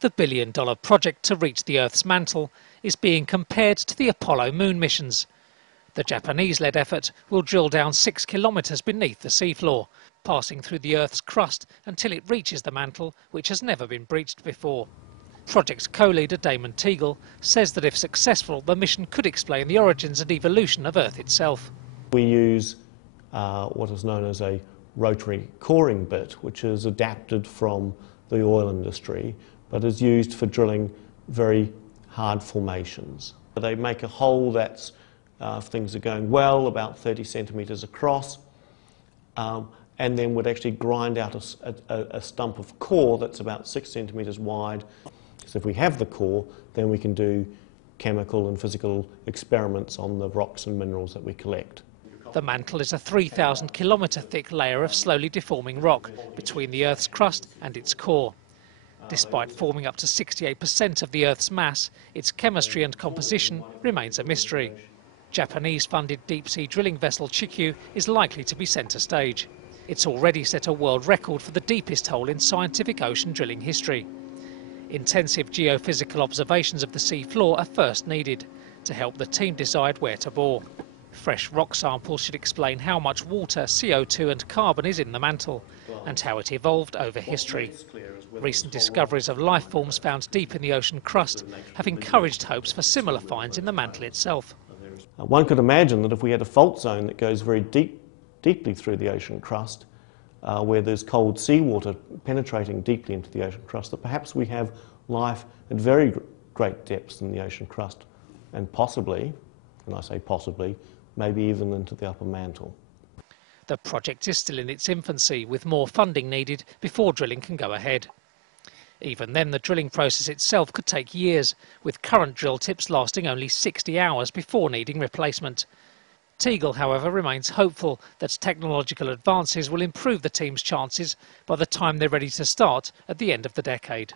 The billion-dollar project to reach the Earth's mantle is being compared to the Apollo moon missions. The Japanese-led effort will drill down 6 kilometres beneath the seafloor, passing through the Earth's crust until it reaches the mantle, which has never been breached before. Project's co-leader Damon Teagle says that if successful, the mission could explain the origins and evolution of Earth itself. We use what is known as a rotary coring bit, which is adapted from the oil industry, but is used for drilling very hard formations. They make a hole that's, if things are going well, about 30 centimetres across, and then would actually grind out a stump of core that's about 6 centimetres wide. So if we have the core, then we can do chemical and physical experiments on the rocks and minerals that we collect. The mantle is a 3,000 kilometre thick layer of slowly deforming rock between the Earth's crust and its core. Despite forming up to 68% of the Earth's mass, its chemistry and composition remains a mystery. Japanese-funded deep-sea drilling vessel Chikyu is likely to be centre stage. It's already set a world record for the deepest hole in scientific ocean drilling history. Intensive geophysical observations of the sea floor are first needed to help the team decide where to bore. Fresh rock samples should explain how much water, CO2 and carbon is in the mantle and how it evolved over history. Recent discoveries of life forms found deep in the ocean crust have encouraged hopes for similar finds in the mantle itself. One could imagine that if we had a fault zone that goes very deeply through the ocean crust, where there's cold seawater penetrating deeply into the ocean crust, that perhaps we have life at very great depths in the ocean crust, and possibly, and I say possibly, maybe even into the upper mantle. The project is still in its infancy, with more funding needed before drilling can go ahead. Even then, the drilling process itself could take years, with current drill tips lasting only 60 hours before needing replacement. Teagle, however, remains hopeful that technological advances will improve the team's chances by the time they're ready to start at the end of the decade.